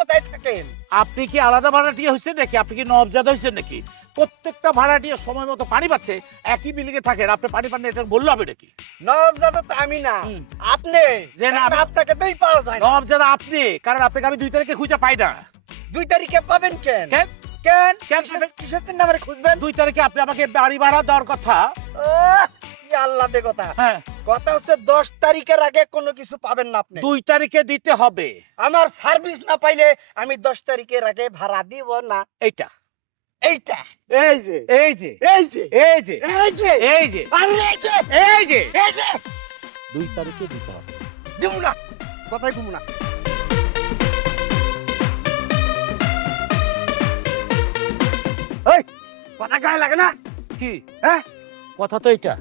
কোথায় থাকেন? আপনি কি আলাদা ভাড়াটিয়া হয়েছেন নাকি? আপনি কি নবজাদা হয়েছেন নাকি? প্রত্যেকটা ভাড়াটিয়া সময় মতো পানি পাচ্ছে, একই বিল্ডিং এ থাকেন, আপনি পানি পান না, এটা বললো হবে নাকি? নবজাদা তো আমি না, হুম। আপনি। যে না, কারণ আপনাকে তোই পাওয়া যায় না। নবজাদা আপনি, কারণ আপনাকে আমি 2 তারিখে খুঁজে পাই না। 2 তারিখে পাবেন কেন? কেন? কেন? কেন কিসের জন্য আমারে খুঁজবেন? 2 তারিখে আপনি আমাকে বাড়ি ভাড়া দেওয়ার কথা। কি আল্লাহ দে কথা। হ্যাঁ, কথা হচ্ছে 10 তারিখের আগে কোনো কিছু পাবেন না আপনি। 2 তারিখে দিতে হবে। আমার সার্ভিস না পাইলে আমি 10 তারিখের আগে ভাড়া দিব না। এইটা, এইটা, এই যে, এই যে, এই যে, এই যে, এই যে, এই যে, আরে এই যে, এই যে, এই যে, 2 তারিখে দিতে হবে। দিব না, কথাই কমু না। এই, কথা গায়ে লাগে না? কি হ্যাঁ? কথা তো এটা,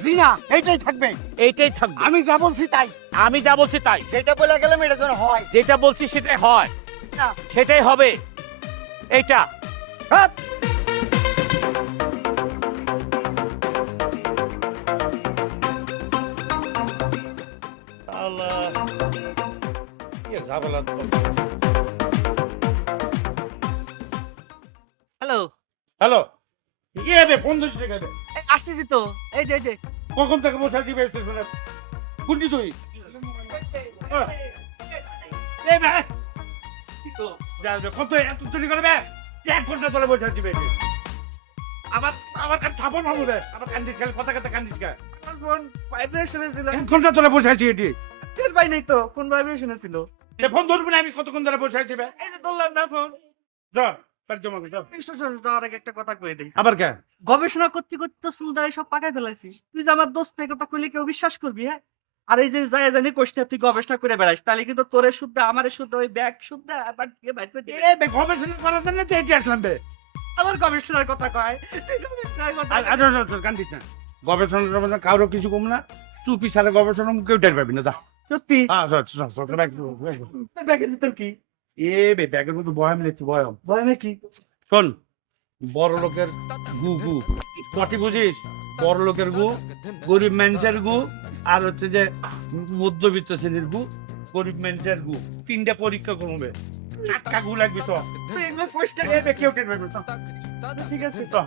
জি না, এইটাই থাকবে। এইটাই থাকবে। আমি যা বলছি তাই। আমি যা বলছি তাই, যেটা বলে গেলাম এটা যেন হয়। যেটা বলছি সেটাই হয়, না, সেটাই হবে। এইটা হ্যাঁ। হ্যালো, হ্যালো, কি হবে? ফোন ধরছিস কেন? আসতেছি তো। এই যে, এই যে। কখন থেকে বসে আছি স্টেশনে? কোনটি তুই? এই বে, কি তো? কত এত চুরি করবে? 1 ঘন্টা ধরে বসে আছি বেশি। আবার আবার কান থাপড় মারবো রে। আবার কান্দিস খেলে কথা কথা কান্দিস কে? আমার ফোন ভাইব্রেশনে ছিল। 1 ঘন্টা ধরে বসে আছি এটি। টের পাই নাই তো কোন ভাইব্রেশনে ছিল। এ ফোন ধরবি না, আমি কতক্ষণ ধরে বসে আছি বে? এই যে ধরলাম না ফোন। যা, পার জমা কর, যা। স্টেশন যাওয়ার আগে একটা কথা কই দেই। আবার কে? গবেষণা করতে করতে তো চুলদারি সব পাকায় ফেলাইছিস। তুই যে আমার দোস্ত এই কথা কইলে কেউ বিশ্বাস করবি, হ্যাঁ? আর এই যে যায় জানি কোষ্টা তুই গবেষণা করে বেড়াইস, তাহলে কিন্তু তোরে শুদ্ধ আমারে শুদ্ধ ওই ব্যাগ শুদ্ধ আবার দিয়ে বাইর করে দিবে। এ বে, গবেষণা করার জন্য তো এটি আসলাম বে। আবার গবেষণার কথা কয়। তুই গবেষণার কথা আচ্ছা, কান্দিস না। গবেষণা কারো কিছু কম না। চুপি সারে গবেষণা কেউ টের পাবি না, যা। সত্যি ব্যাগ ব্যাগের ভিতর কি? এ বে, ব্যাগের মধ্যে বয়াম লিখছি, বয়াম। ভয় কি? শোন, বড় লোকের গু গু কটি বুঝিস? বড় লোকের গু, গরিব মানুষের গু, আর হচ্ছে যে মধ্যবিত্ত শ্রেণীর গু, গরিব মানুষের গু, 3টা পরীক্ষা করবে। 4টা গু লাগবে তো। তুই এগুলো কোষ্টা কেউ টের পাবে না। ঠিক আছে। তো